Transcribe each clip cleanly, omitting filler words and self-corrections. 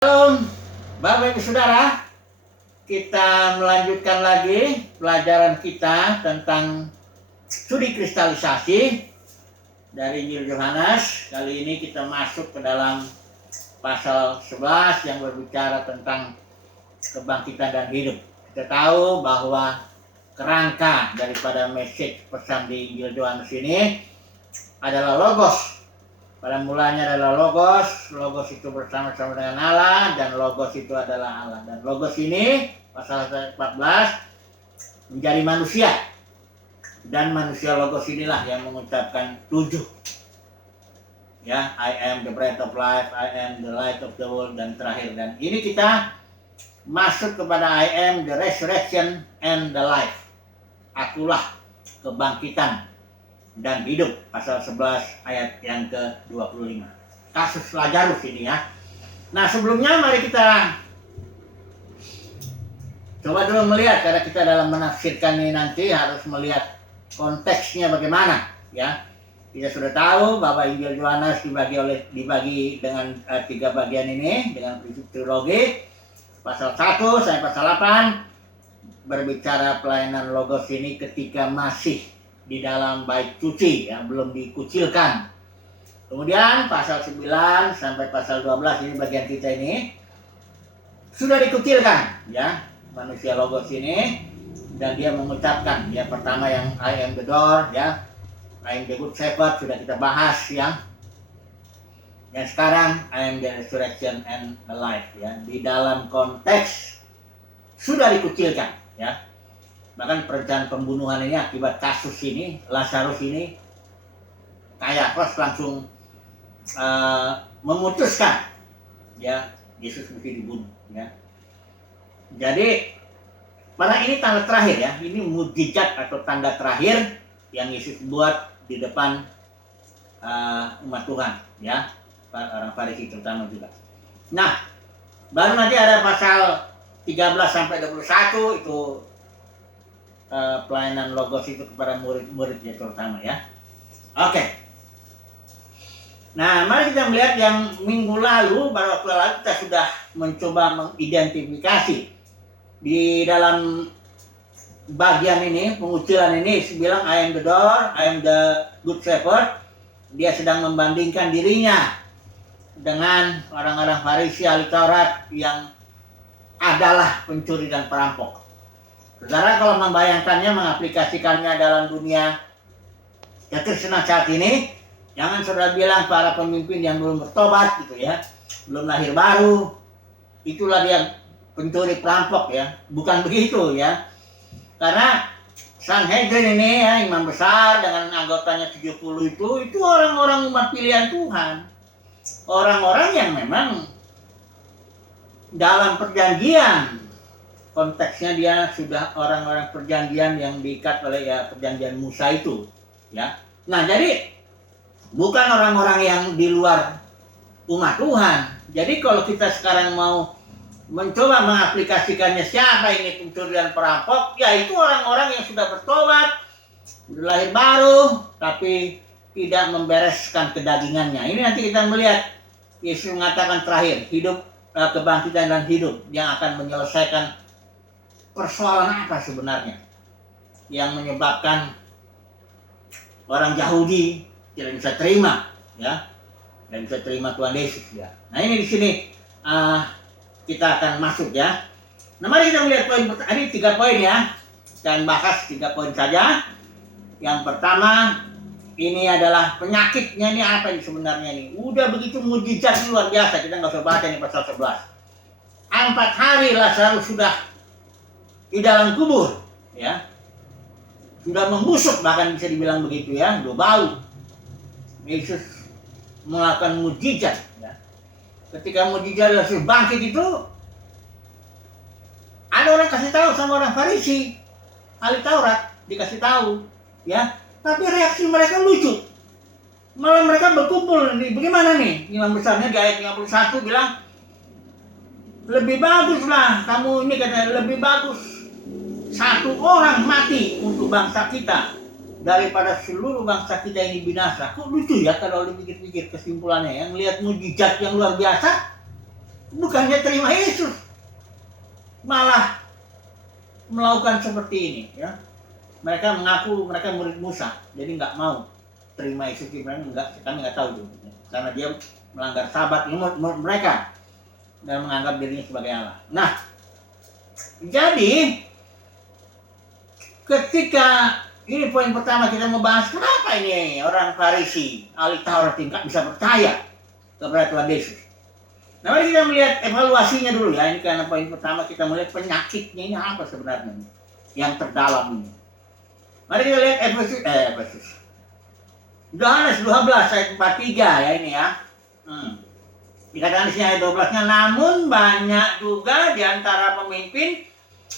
Shalom, Bapak Ibu Saudara, kita melanjutkan lagi pelajaran kita tentang studi kristalisasi dari Injil Yohanes. Kali ini kita masuk ke dalam pasal 11 yang berbicara tentang kebangkitan dan hidup. Kita tahu bahwa kerangka daripada message pesan di Injil Yohanes ini adalah Logos. Pada mulanya adalah Logos, Logos itu bersama-sama dengan Allah, dan Logos itu adalah Allah. Dan Logos ini, pasal 14, menjadi manusia. Dan manusia Logos inilah yang mengucapkan 7. Ya, I am the bread of life, I am the light of the world, dan terakhir. Dan ini kita masuk kepada I am the resurrection and the life. Akulah kebangkitan dan hidup, pasal 11 ayat yang ke-25. Kasus Lazarus ini ya. Nah, sebelumnya mari kita coba dulu melihat, karena kita dalam menafsirkan ini nanti harus melihat konteksnya bagaimana ya. Kita sudah tahu bahwa Injil Yohanes dibagi dengan 3 bagian ini dengan prinsip teologi. Pasal 1 sampai pasal 8 berbicara pelayanan Logos ini ketika masih di dalam bait suci yang belum dikucilkan. Kemudian pasal 9 sampai pasal 12 ini bagian kita ini sudah dikucilkan ya, manusia Logos ini, dan dia mengucapkan ya, pertama yang I am the door ya, I am the good shepherd sudah kita bahas ya. Dan sekarang I am the resurrection and the life ya, di dalam konteks sudah dikucilkan ya. Bahkan perencanaan pembunuhan ini akibat kasus ini, Lazarus ini, Kayafas langsung memutuskan ya Yesus mesti dibunuh ya. Jadi pada ini tanda terakhir ya, ini mukjizat atau tanda terakhir yang Yesus buat di depan umat Tuhan ya, orang Farisi terutama juga. Nah, baru nanti ada pasal 13 sampai 21 itu pelayanan Logos itu kepada murid-muridnya terutama ya. Oke. Nah, mari kita melihat yang minggu lalu, pada waktu lalu kita sudah mencoba mengidentifikasi di dalam bagian ini, pengucilan ini, bilang I am the door, I am the good shepherd. Dia sedang membandingkan dirinya dengan orang-orang Farisi ahli Taurat yang adalah pencuri dan perampok. Saudara kalau membayangkannya, mengaplikasikannya dalam dunia kekristenan saat ini, jangan saudara bilang para pemimpin yang belum bertobat gitu ya, belum lahir baru, itulah dia pencuri perampok ya. Bukan begitu ya. Karena Sanhedrin ini ya, imam besar dengan anggotanya 70 itu orang-orang umat pilihan Tuhan. Orang-orang yang memang dalam perjanjian, konteksnya dia sudah orang-orang perjanjian yang diikat oleh ya perjanjian Musa itu ya. Nah, jadi bukan orang-orang yang di luar umat Tuhan. Jadi kalau kita sekarang mau mencoba mengaplikasikannya, siapa ini pencuri dan perampok, ya itu orang-orang yang sudah bertobat, sudah lahir baru, tapi tidak membereskan kedagingannya. Ini nanti kita melihat Yesus mengatakan terakhir, hidup, kebangkitan dan hidup, yang akan menyelesaikan persoalan apa sebenarnya yang menyebabkan orang Yahudi tidak bisa terima ya, tidak bisa terima Tuhan Yesus ya. Nah, ini di sini kita akan masuk ya. Nah, mari kita melihat poin, ini 3 poin ya, dan bahas 3 poin saja. Yang pertama, ini adalah penyakitnya ini apa ini sebenarnya ini. Udah begitu mukjizat luar biasa, kita nggak usah baca ini pasal 11. 4 hari Lazarus sudah di dalam kubur ya, sudah membusuk, bahkan bisa dibilang begitu ya, udah bau. Yesus melakukan mukjizat ya. Ketika mukjizat Yesus bangkit itu, ada orang kasih tahu sama orang Farisi ahli Taurat, dikasih tahu ya, tapi reaksi mereka lucu, malah mereka berkumpul nih. Bagaimana nih imam besarnya di ayat 51 bilang, lebih baguslah kamu ini, katanya lebih bagus 1 orang mati untuk bangsa kita daripada seluruh bangsa kita ini binasa. Kok lucu ya kalau dipikir-pikir kesimpulannya, yang lihat mukjizat yang luar biasa, bukannya terima Yesus, malah melakukan seperti ini, ya. Mereka mengaku mereka murid Musa, jadi nggak mau terima Yesus. Kami nggak tahu itu, karena dia melanggar Sabat mereka dan menganggap dirinya sebagai Allah. Nah, jadi ketika ini poin pertama kita membahas kenapa ini orang Farisi ahli Taurat nggak bisa percaya kepada Tuhan Yesus. Nah, mari kita melihat evaluasinya dulu ya. Ini karena poin pertama kita melihat penyakitnya ini apa sebenarnya yang terdalam ini. Mari kita lihat Efesus. Yohanes 12 ayat 43 ya ini ya. Dikatakan di sini ayat 12-nya, namun banyak juga di antara pemimpin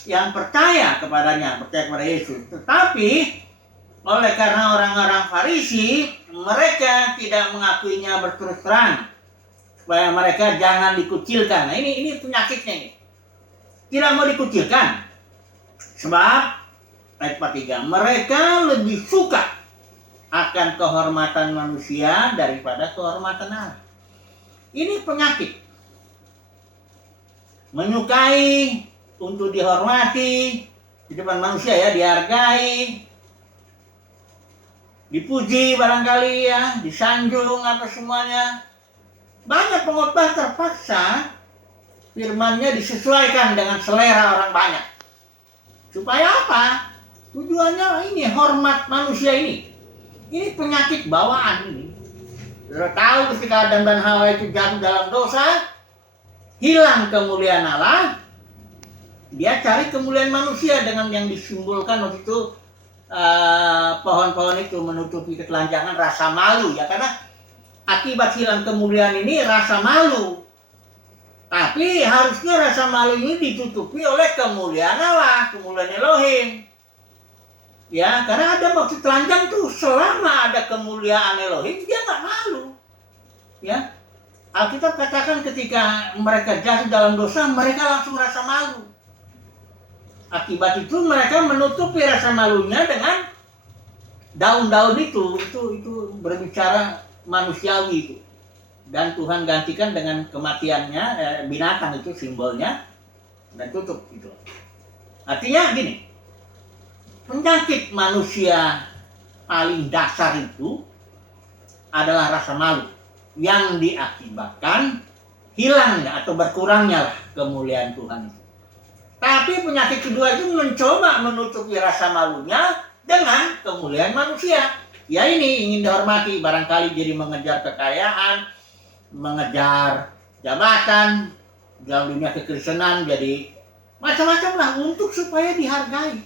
yang percaya kepadanya, percaya kepada Yesus. Tetapi oleh karena orang-orang Farisi, mereka tidak mengakuinya berterus terang, supaya mereka jangan dikucilkan. Nah, ini penyakitnya ini. Tidak mau dikucilkan. Sebab ayat 43, mereka lebih suka akan kehormatan manusia daripada kehormatan Allah. Ini penyakit. Menyukai untuk dihormati di depan manusia ya, dihargai, dipuji barangkali ya, disanjung apa semuanya. Banyak pengkhotbah terpaksa firman-nya disesuaikan dengan selera orang banyak. Supaya apa? Tujuannya ini hormat manusia ini. Ini penyakit bawaan ini. Sudah tahu ketika Adam dan Hawa itu jatuh dalam dosa, hilang kemuliaan Allah, dia cari kemuliaan manusia dengan yang disimbolkan waktu itu pohon-pohon itu menutupi ketelanjangan, rasa malu ya, karena akibat hilang kemuliaan ini rasa malu. Tapi harusnya rasa malu ini ditutupi oleh kemuliaan Allah, kemuliaan Elohim. Ya, karena ada waktu telanjang tuh selama ada kemuliaan Elohim dia nggak malu. Ya, Alkitab katakan ketika mereka jatuh dalam dosa mereka langsung rasa malu. Akibat itu mereka menutupi rasa malunya dengan daun-daun itu berbicara manusiawi itu. Dan Tuhan gantikan dengan kematiannya, binatang itu simbolnya, dan tutup gitu. Artinya gini, penyakit manusia paling dasar itu adalah rasa malu yang diakibatkan hilangnya atau berkurangnya lah kemuliaan Tuhan itu. Tapi penyakit kedua itu mencoba menutupi rasa malunya dengan kemuliaan manusia. Ya ini ingin dihormati, barangkali jadi mengejar kekayaan, mengejar jabatan, dalam dunia kekristenan jadi macam-macam lah untuk supaya dihargai.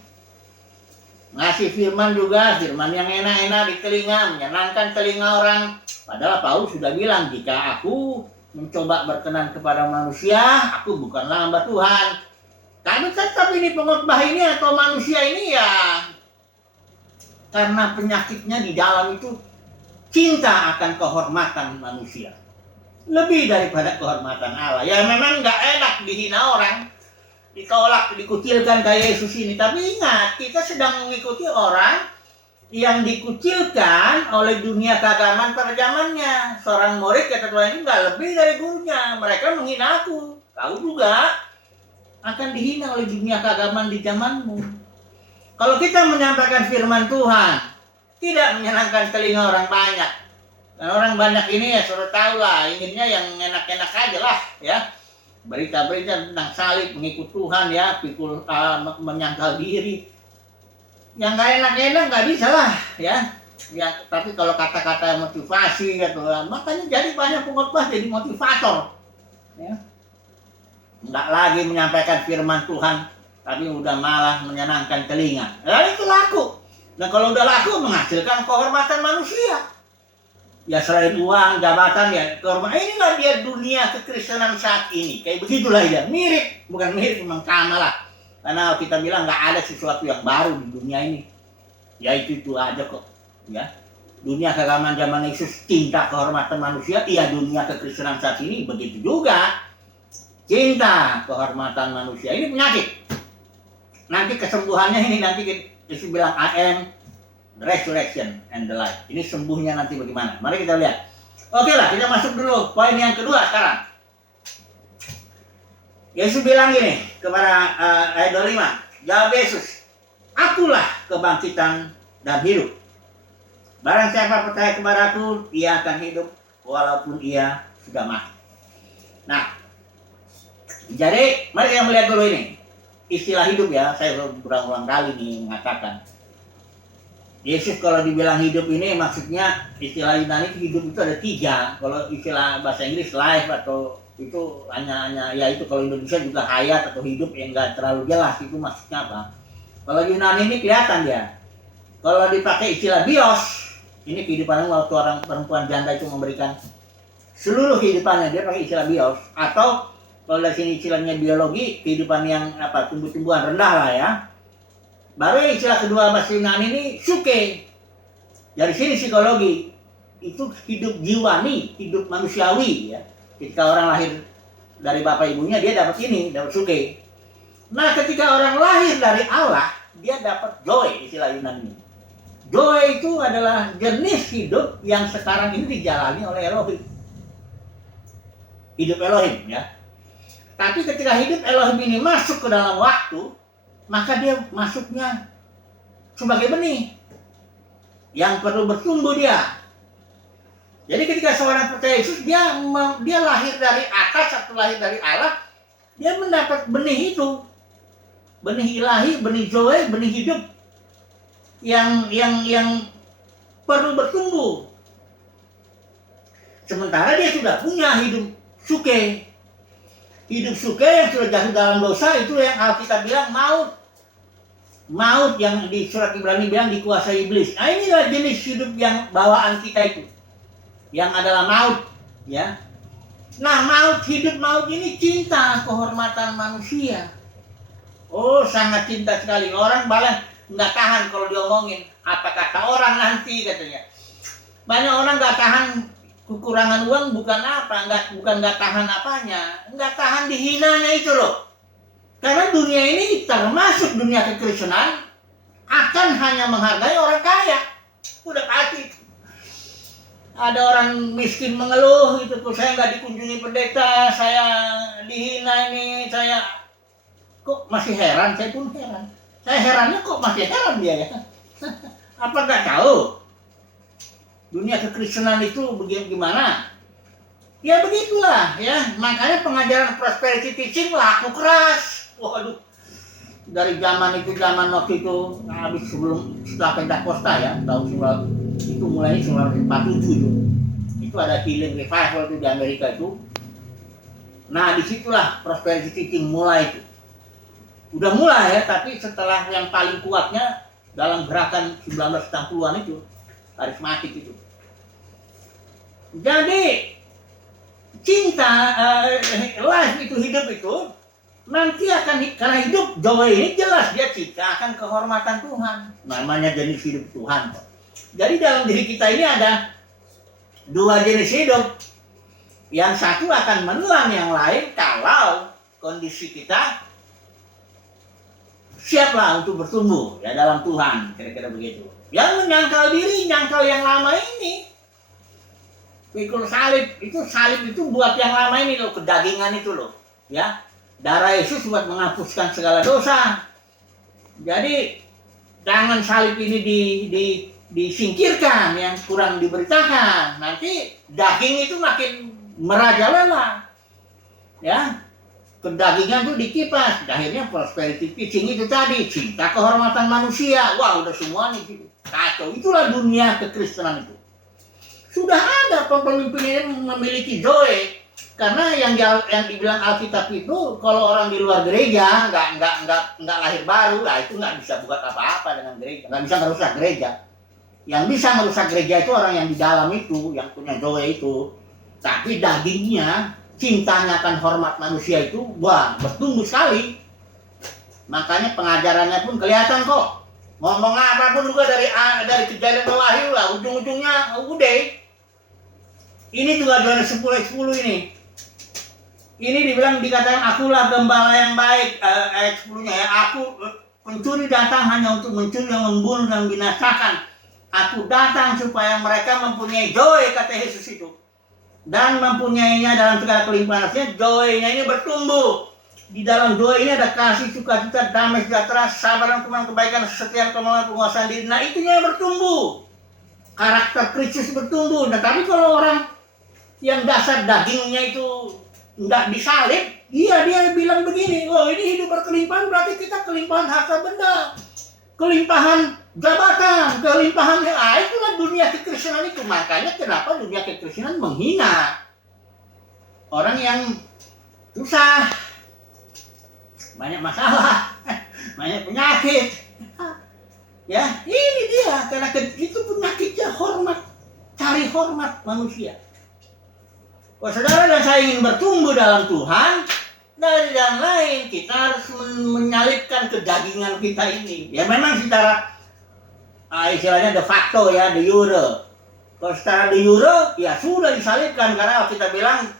Ngasih firman juga, firman yang enak-enak di telinga, menyenangkan telinga orang. Padahal Paulus sudah bilang, jika aku mencoba berkenan kepada manusia, aku bukanlah hamba Tuhan. Tapi tetap ini pengkhotbah ini atau manusia ini ya, karena penyakitnya di dalam itu cinta akan kehormatan manusia. Lebih daripada kehormatan Allah. Ya memang nggak enak dihina orang, ditolak, dikucilkan kayak Yesus ini. Tapi ingat, kita sedang mengikuti orang yang dikucilkan oleh dunia keagamaan pada zamannya. Seorang murid kata Tuhan ini nggak lebih dari gurunya. Mereka menghina aku. Kau juga akan dihina oleh dunia keagamaan di zamanmu. Kalau kita menyampaikan firman Tuhan, tidak menyenangkan telinga orang banyak. Dan orang banyak ini ya sudah tahu lah, inginnya yang enak-enak aja lah ya. Berita-berita tentang salib, mengikut Tuhan ya, pikul menyangkal diri. Yang nggak enak-enak nggak bisa lah ya. Ya, tapi kalau kata-kata motivasi gitu, makanya jadi banyak pengkhotbah jadi motivator. Ya. Nggak lagi menyampaikan firman Tuhan, tapi udah malah menyenangkan telinga. Lalu itu laku. Dan kalau udah laku menghasilkan kehormatan manusia. Ya selain uang, jabatan, ya kehormatan. Inilah dia dunia kekristenan saat ini. Kayak begitulah ya. Mirip, bukan mirip, memang sama lah. Karena kita bilang nggak ada sesuatu yang baru di dunia ini. Ya itu aja kok. Ya. Dunia keagamaan zaman Yesus cinta kehormatan manusia. Iya dunia kekristenan saat ini begitu juga. Cinta kehormatan manusia. Ini penyakit. Nanti kesembuhannya ini nanti Yesus bilang I am the resurrection and the life. Ini sembuhnya nanti bagaimana? Mari kita lihat. Oke lah, kita masuk dulu poin yang kedua sekarang. Yesus bilang gini kepada ayat 25. Jawab Yesus, akulah kebangkitan dan hidup. Barang siapa percaya kepadaku, ia akan hidup walaupun ia sudah mati. Nah, jadi mari kita melihat dulu ini. Istilah hidup ya, saya berulang-ulang kali nih mengatakan. Yesus kalau dibilang hidup ini maksudnya istilah Yunani hidup itu ada 3. Kalau istilah bahasa Inggris life atau itu hanya ya itu, kalau Indonesia juga hayat atau hidup yang nggak terlalu jelas itu maksudnya apa. Kalau Yunani ini kelihatan dia. Kalau dipakai istilah bios, ini kehidupan waktu orang perempuan janda itu memberikan seluruh kehidupannya, dia pakai istilah bios. Atau kalau dari sini istilahnya biologi, kehidupan yang apa tumbuh-tumbuhan rendah lah ya. Baru istilah kedua bahasa Yunani ini suke. Dari sini psikologi itu hidup jiwani, hidup manusiawi ya. Ketika orang lahir dari bapak ibunya dia dapat ini, dapat suke. Nah, ketika orang lahir dari Allah, dia dapat joy, istilah Yunani. Joy itu adalah jenis hidup yang sekarang ini dijalani oleh Elohim. Hidup Elohim ya. Tapi ketika hidup Elohim ini masuk ke dalam waktu, maka dia masuknya sebagai benih yang perlu bertumbuh dia. Jadi ketika seorang percaya Yesus, dia lahir dari atas atau lahir dari Allah, dia mendapat benih itu. Benih ilahi, benih joy, benih hidup yang perlu bertumbuh. Sementara dia sudah punya hidup suke. Hidup suke yang sudah jatuh dalam dosa itu yang Alkitab bilang maut. Maut yang di surat Ibrani bilang dikuasai iblis. Nah, inilah jenis hidup yang bawaan kita itu. Yang adalah maut, ya. Nah, hidup maut ini cinta, kehormatan manusia. Oh, sangat cinta sekali. Orang malah nggak tahan kalau diomongin. Apa kata orang nanti katanya. Banyak orang nggak tahan kekurangan uang, bukan nggak tahan apanya, nggak tahan dihinanya itu loh. Karena dunia ini termasuk dunia kekristenan akan hanya menghargai orang kaya. Udah pasti. Ada orang miskin mengeluh itu, kok saya nggak dikunjungi pendeta, saya dihina ini, saya kok masih heran, saya pun heran. Saya herannya kok masih heran dia ya. Apa nggak tahu? Dunia kekristenan itu bagaimana? Ya begitulah ya. Makanya pengajaran prosperity teaching laku keras. Waduh. Dari zaman waktu itu habis setelah Pentakosta ya, tahun itu mulai 1947 itu. Itu ada healing revival itu di Amerika itu. Nah, disitulah prosperity teaching mulai itu. Udah mulai ya, tapi setelah yang paling kuatnya dalam gerakan 1960-an itu, karismatik itu. Jadi cinta, life itu, hidup itu nanti akan, karena hidup joy ini jelas dia cinta akan kehormatan Tuhan. Namanya jenis hidup Tuhan. Jadi dalam diri kita ini ada 2 jenis hidup. Yang satu akan menelan yang lain kalau kondisi kita siaplah untuk bertumbuh ya dalam Tuhan, kira-kira begitu. Yang menyangkal diri, nyangkal yang lama ini. Pikul salib itu buat yang lama ini loh, kedagingan itu loh, ya. Darah Yesus buat menghapuskan segala dosa. Jadi jangan salib ini disingkirkan, yang kurang diberitakan. Nanti daging itu makin merajalela, ya. Kedagingan itu dikipas. Akhirnya prosperity teaching itu tadi, cinta kehormatan manusia. Wah, udah semua nih kacau. Itulah dunia kekristenan itu. Sudah ada pemimpin ini memiliki joy, karena yang dibilang Alkitab itu kalau orang di luar gereja nggak lahir baru, lah itu nggak bisa buat apa-apa dengan gereja, nggak bisa merusak gereja. Yang bisa merusak gereja itu orang yang di dalam itu, yang punya joy itu. Tapi dagingnya, cintanya akan hormat manusia itu, wah bertumbuh sekali. Makanya pengajarannya pun kelihatan kok. Ngomong apapun juga dari Kejadian ke Wahyu lah, ujung-ujungnya udah. Ini juga 10 ini. Ini dikatakan akulah gembala yang baik, ayat 10-nya ya. Aku pencuri datang hanya untuk mencuri, membunuh dan membinasakan. Aku datang supaya mereka mempunyai joy, kata Yesus itu. Dan mempunyainya dalam segala kelimpahannya, joy-nya ini bertumbuh. Di dalam doa ini ada kasih, sukacita, damai, sejahtera, sabar, dan kebaikan, kesetiaan, kemauan, penguasaan diri. Nah, itunya yang bertumbuh. Karakter Kristus bertumbuh. Nah, tapi kalau orang yang dasar dagingnya itu nggak disalib, dia bilang begini, oh ini hidup berkelimpahan, berarti kita kelimpahan harta benda, kelimpahan jabatan, kelimpahan, itulah dunia kekristenan itu. Makanya kenapa dunia kekristenan menghina orang yang susah, banyak masalah, banyak penyakit. Ya, ini dia, karena itu penyakitnya hormat, cari hormat manusia. Oh, saudara dan saya ingin bertumbuh dalam Tuhan, dari yang lain kita harus menyalipkan kedagingan kita ini. Ya memang secara istilahnya de facto ya, de jure. Kalau secara de jure ya sudah disalibkan, karena kita bilang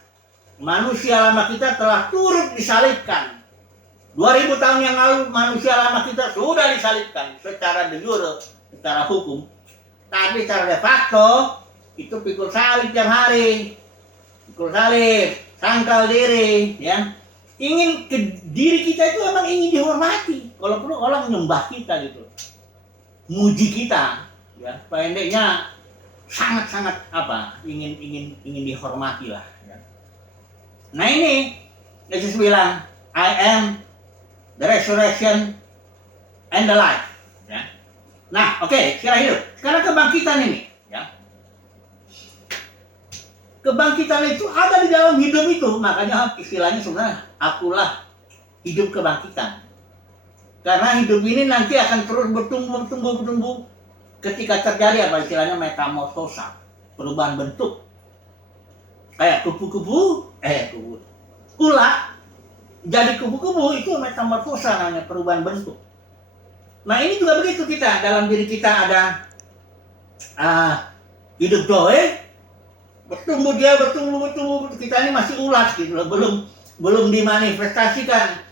manusia lama kita telah turut disalibkan. 2000 tahun yang lalu manusia lama kita sudah disalibkan secara de jure, secara hukum. Tapi secara de facto itu pikul salib tiap hari. Pikul salib, sangkal diri, ya. Ingin ke diri kita itu memang ingin dihormati. Kalau perlu orang menyembah kita gitu. Muji kita, ya. Pendeknya sangat-sangat ingin dihormati lah, ya. Nah ini Yesus bilang, I am the resurrection and the life, ya. Nah, oke, sekarang hidup. Sekarang kebangkitan ini, ya. Kebangkitan itu ada di dalam hidup itu, makanya istilahnya sebenarnya akulah hidup kebangkitan. Karena hidup ini nanti akan terus bertumbuh. Ketika terjadi istilahnya metamorfosa, perubahan bentuk. Kayak kupu-kupu, ulat jadi kupu-kupu, itu metamorfosa namanya, perubahan bentuk. Nah ini juga begitu, kita dalam diri kita ada hidup doa, bertumbuh, kita ini masih ulat gitu loh, belum dimanifestasikan.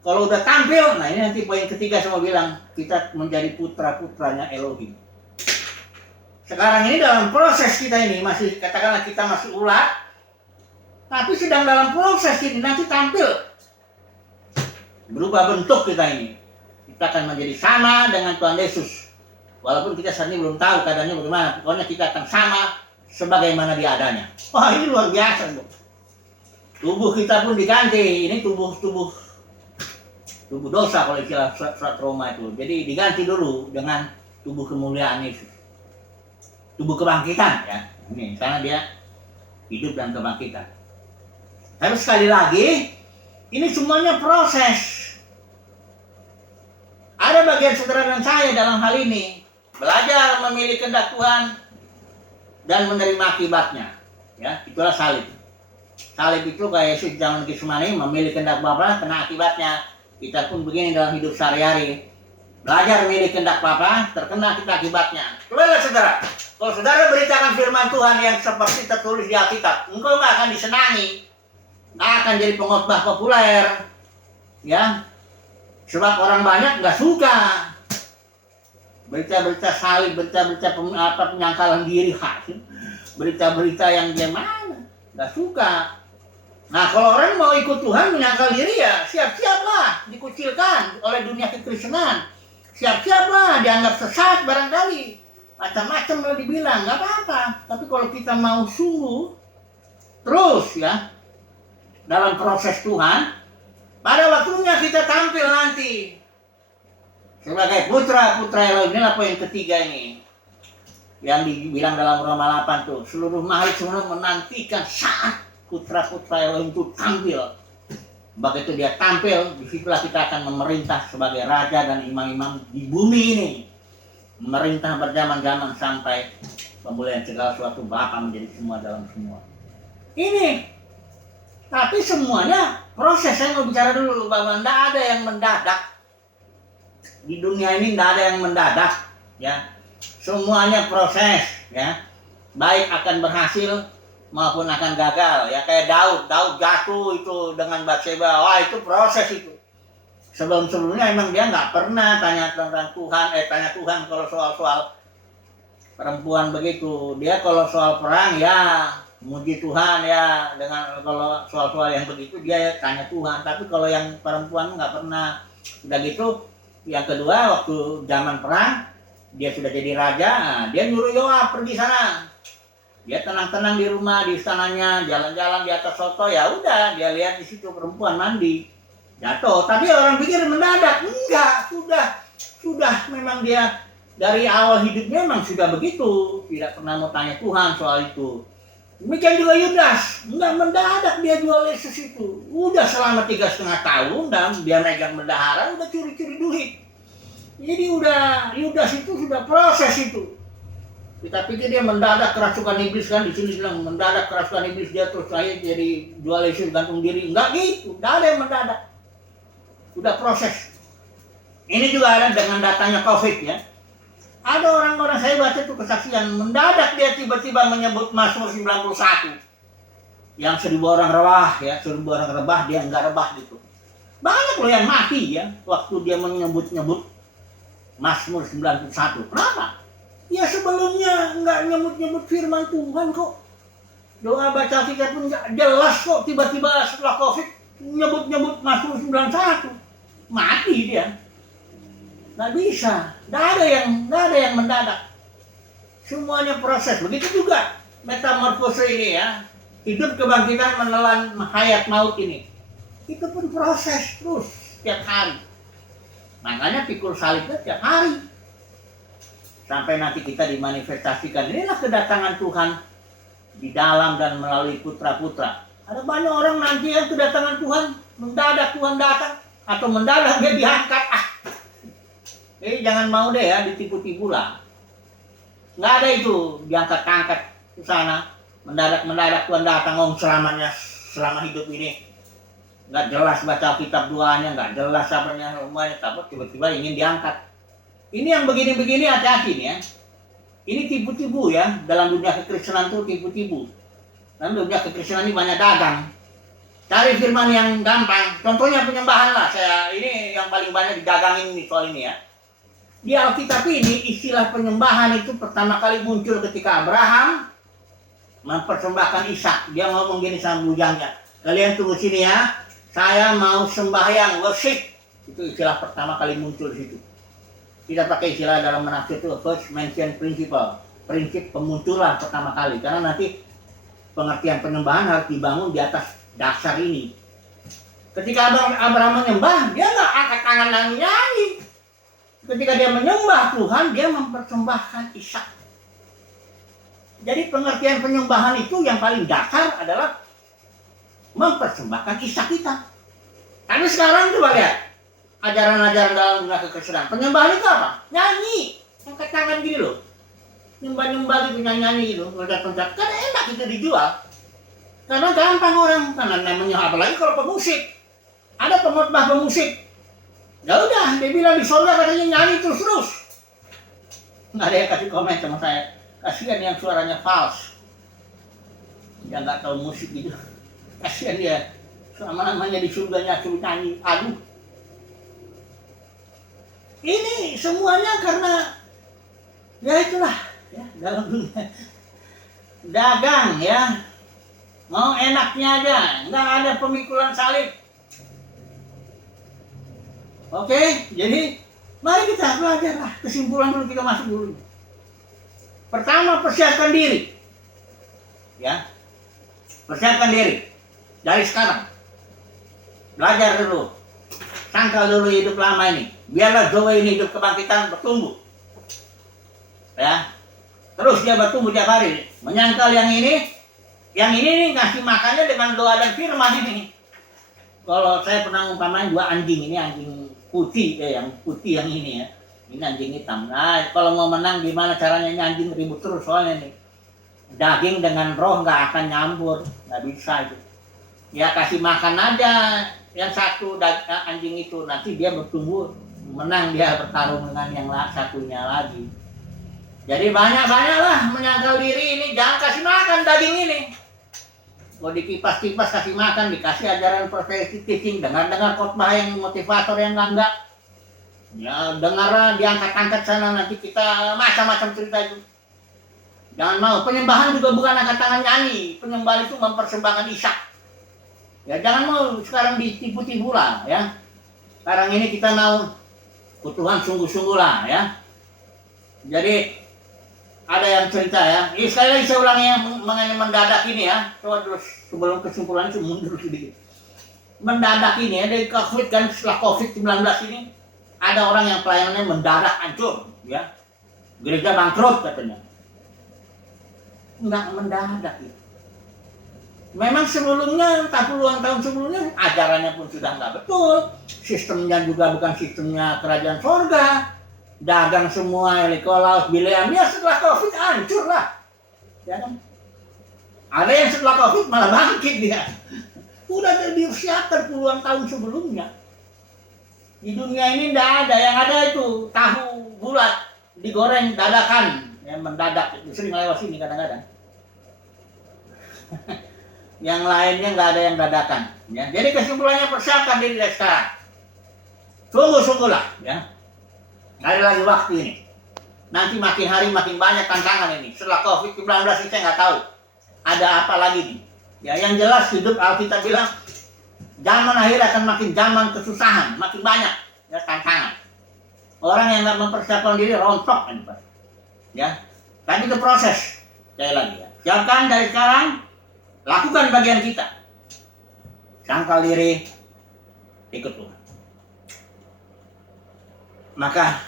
Kalau udah tampil, nah ini nanti poin ketiga saya bilang, kita menjadi putra-putranya Elohim. Sekarang ini dalam proses kita ini masih, katakanlah kita masih ulat, tapi sedang dalam proses ini nanti tampil, berubah bentuk kita ini. Kita akan menjadi sama dengan Tuhan Yesus. Walaupun kita saat ini belum tahu keadaannya bagaimana, pokoknya kita akan sama sebagaimana dia adanya. Wah ini luar biasa, Bu. Tubuh kita pun diganti. Ini tubuh dosa kalau istilah surat Roma itu. Jadi diganti dulu dengan tubuh kemuliaan Yesus. Tubuh kebangkitan, ya. Ini karena dia hidup dan kebangkitan. Tapi sekali lagi, ini semuanya proses. Ada bagian saudara dan saya dalam hal ini belajar memilih kehendak Tuhan dan menerima akibatnya, ya. Itulah salib. Salib itu kayak Yesus zaman Getsemani, memilih kehendak Bapa, kena akibatnya. Kita pun begini dalam hidup sehari-hari, belajar memilih kehendak Bapa, terkena kita akibatnya. Cobalah saudara, kalau saudara beritakan firman Tuhan yang seperti tertulis di Alkitab, engkau nggak akan disenangi, nggak akan jadi pengkhotbah populer, ya. Sebab orang banyak nggak suka berita-berita salib, berita-berita penyangkalan diri, berita-berita yang gimana, nggak suka. Nah kalau orang mau ikut Tuhan menyangkal diri, ya siap-siaplah dikucilkan oleh dunia kekristenan, siap-siaplah dianggap sesat barangkali, macam-macam lo dibilang, nggak apa-apa. Tapi kalau kita mau sungguh terus, ya, dalam proses Tuhan, pada waktunya kita tampil nanti sebagai putra-putra Elohim. Inilah poin ketiga ini yang dibilang dalam Roma 8 tuh, seluruh makhluk sebenarnya menantikan saat putra-putra Elohim itu tampil. Begitu dia tampil, disitulah kita akan memerintah sebagai raja dan imam-imam di bumi ini, memerintah berjaman-jaman sampai pemulihan segala sesuatu, Bapa menjadi semua dalam semua. Ini, tapi semuanya proses. Saya mau bicara dulu bahwa tidak ada yang mendadak di dunia ini, tidak ada yang mendadak, ya. Semuanya proses, ya. Baik akan berhasil maupun akan gagal, ya. Kayak Daud jatuh itu dengan Batseba, wah itu proses itu. Sebelum-sebelumnya emang dia nggak pernah tanya tentang Tuhan, tanya Tuhan kalau soal-soal perempuan begitu. Dia kalau soal perang, ya Muji Tuhan ya, dengan kalau soal-soal yang begitu dia tanya Tuhan. Tapi kalau yang perempuan nggak pernah. Udah gitu, yang kedua waktu zaman perang dia sudah jadi raja, nah, dia nyuruh Yoab pergi sana. Dia tenang-tenang di rumah, di istananya, jalan-jalan di atas soto, ya udah dia lihat di situ perempuan mandi, jatuh. Tapi orang pikir mendadak, enggak, sudah memang dia dari awal hidupnya memang sudah begitu, tidak pernah mau tanya Tuhan soal itu. Demikian juga Yudas, enggak mendadak dia jual Yesus itu. Udah selama 3,5 tahun dan dia megang bendahara, udah curi-curi duit. Jadi udah Yudas itu sudah proses itu. Kita pikir dia mendadak kerasukan iblis, kan di sini bilang mendadak kerasukan iblis dia terus saya jadi jual Yesus gantung diri. Enggak gitu, enggak ada yang mendadak. Udah proses. Ini juga ada dengan datanya COVID ya. Ada orang-orang, saya baca itu kesaksian, mendadak dia tiba-tiba menyebut Mazmur 91. Yang 1.000 orang rebah ya, 1.000 orang rebah, dia enggak rebah gitu. Banyak loh yang mati ya waktu dia menyebut-nyebut Mazmur 91. Kenapa? Ya sebelumnya enggak nyebut-nyebut firman Tuhan kok. Doa baca kita pun enggak jelas kok, tiba-tiba setelah COVID nyebut-nyebut Mazmur 91. Mati dia. Nggak bisa, nggak ada yang mendadak. Semuanya proses. Begitu juga metamorfose ini ya, hidup kebangkitan menelan hayat maut ini. Itu pun proses terus setiap hari. Makanya pikul salibnya setiap hari. Sampai nanti kita dimanifestasikan. Inilah kedatangan Tuhan di dalam dan melalui putra-putra. Ada banyak orang nanti yang kedatangan Tuhan mendadak Tuhan datang atau mendadak dia diangkat. Jadi jangan mau deh ya ditipu-tipu lah. Nggak ada itu diangkat-angkat ke sana. Mendadak Tuhan datang selama hidup ini. Nggak jelas baca kitab doanya, nggak jelas apanya semuanya. Tapi tiba-tiba ingin diangkat. Ini yang begini-begini hati-hati nih ya. Ini tipu-tipu ya. Dalam dunia kekristenan itu tipu-tipu. Dalam dunia kekristenan ini banyak dagang. Cari firman yang gampang. Contohnya penyembahan lah. Ini yang paling banyak didagangin nih soal ini ya. Di Alkitab ini istilah penyembahan itu pertama kali muncul ketika Abraham mempersembahkan Ishak. Dia ngomong gini sama bujangnya, kalian tunggu sini ya, saya mau sembahyang, worship. Itu istilah pertama kali muncul di situ. Tidak pakai istilah dalam menafsir itu first mention principle, prinsip pemunculan pertama kali. Karena nanti pengertian penyembahan harus dibangun di atas dasar ini. Ketika Abraham menyembah, dia nggak angkat tangan dan nyanyi. Ketika dia menyembah Tuhan, dia mempersembahkan Ishak. Jadi pengertian penyembahan itu yang paling dasar adalah mempersembahkan Ishak kita. Tapi sekarang coba lihat ajaran-ajaran dalam dunia kekristenan. Penyembahan itu apa? Nyanyi, angkat tangan gini loh, nyembah-nyembah gitu, nyanyi gitu, loncat-loncat. Kan enak itu dijual. Karena gampang orang, karena namanya apalagi kalau pemusik. Ada pengkhotbah pemusik. Ya udah, dia bilang di sorga katanya nyanyi terus-terus. Nggak ada yang kasih komen sama saya. Kasihan yang suaranya false. Dia nggak tahu musik gitu. Kasihan dia. Selama namanya di surganya suruh nyanyi. Aduh. Ini semuanya karena ya itulah ya, dalam dunia dagang ya. Mau enaknya aja, nggak ada pemikulan salib. Oke, jadi mari kita belajar lah. Kesimpulan dulu, kita masuk dulu. Pertama, persiapkan diri. Ya, persiapkan diri dari sekarang. Belajar dulu. Sangkal dulu hidup lama ini. Biarlah Zoe ini hidup kebangkitan bertumbuh. Ya, terus dia bertumbuh tiap hari. Menyangkal yang ini nih ngasih makannya dengan doa dan firman ini. Kalau saya pernah umpamain 2 anjing, ini anjing putih, yang putih yang ini ya. Ini anjing hitam. Nah, kalau mau menang gimana caranya, ini anjing ribut terus soalnya nih. Daging dengan roh nggak akan nyambur, nggak bisa itu. Ya kasih makan aja yang satu anjing itu, nanti dia bertumbuh, menang dia bertarung dengan yang satunya lagi. Jadi banyak-banyaklah menyangkal diri ini, jangan kasih makan daging ini. Mau dikipas-kipas kasih makan, dikasih ajaran profesi teaching, dengar khotbah yang motivator yang enggak. Ya dengar diangkat-angkat sana, nanti kita macam-macam cerita itu. Jangan mau. Penyembahan juga bukan angkat tangan nyanyi. Penyembah itu mempersembahkan Ishak. Ya, jangan mau sekarang ditipu-tipu lah ya. Sekarang ini kita mau Tuhan sungguh-sungguh lah ya. Jadi ada yang cerita ya. Ini sekali lagi saya ulangi ya, mengenai mendadak ini ya. Coba terus sebelum kesimpulan itu mundur sedikit. Mendadak ini ya, dari COVID kan, setelah COVID-19 ini ada orang yang pelayanannya mendadak hancur ya. Gereja bangkrut katanya. Enggak mendadak itu. Memang sebelumnya, entah puluhan tahun sebelumnya, ajarannya pun sudah nggak betul. Sistemnya juga bukan sistemnya kerajaan sorga. Dagang semua, Nikolaus, Bileam, ya setelah COVID hancur lah. Ya kan? Ada yang setelah COVID malah bangkit dia. Udah disiapkan puluhan tahun sebelumnya. Di dunia ini tidak ada, yang ada itu tahu bulat, digoreng dadakan. Yang mendadak, itu sering lewat sini kadang-kadang. Yang lainnya nggak ada yang dadakan. Ya. Jadi kesimpulannya persiapkan diri dari sekarang. Sungguh-sungguhlah. Ya. Nggak ada lagi waktu ini. Nanti makin hari makin banyak tantangan ini. Setelah COVID-19 ini saya nggak tahu. Ada apa lagi nih. Ya, yang jelas hidup Alkitab bilang zaman akhir akan makin zaman kesusahan. Makin banyak ya, tantangan. Orang yang nggak mempersiapkan diri rontok. Ya. Tapi itu proses. Sekali lagi ya. Siapkan dari sekarang. Lakukan bagian kita. Sangkal diri, ikut Tuhan. Maka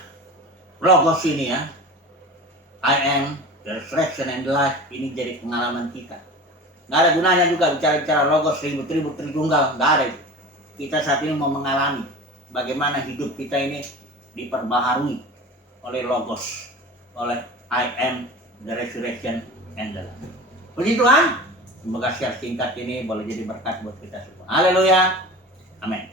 logos ini ya, I am the resurrection and the life, ini jadi pengalaman kita. Nggak ada gunanya juga bicara-bicara logos ribut-ribut tritunggal, nggak ada itu. Kita saat ini mau mengalami bagaimana hidup kita ini diperbaharui oleh logos, oleh I am the resurrection and the life. Puji Tuhan. Semoga share singkat ini boleh jadi berkat buat kita semua. Haleluya. Amin.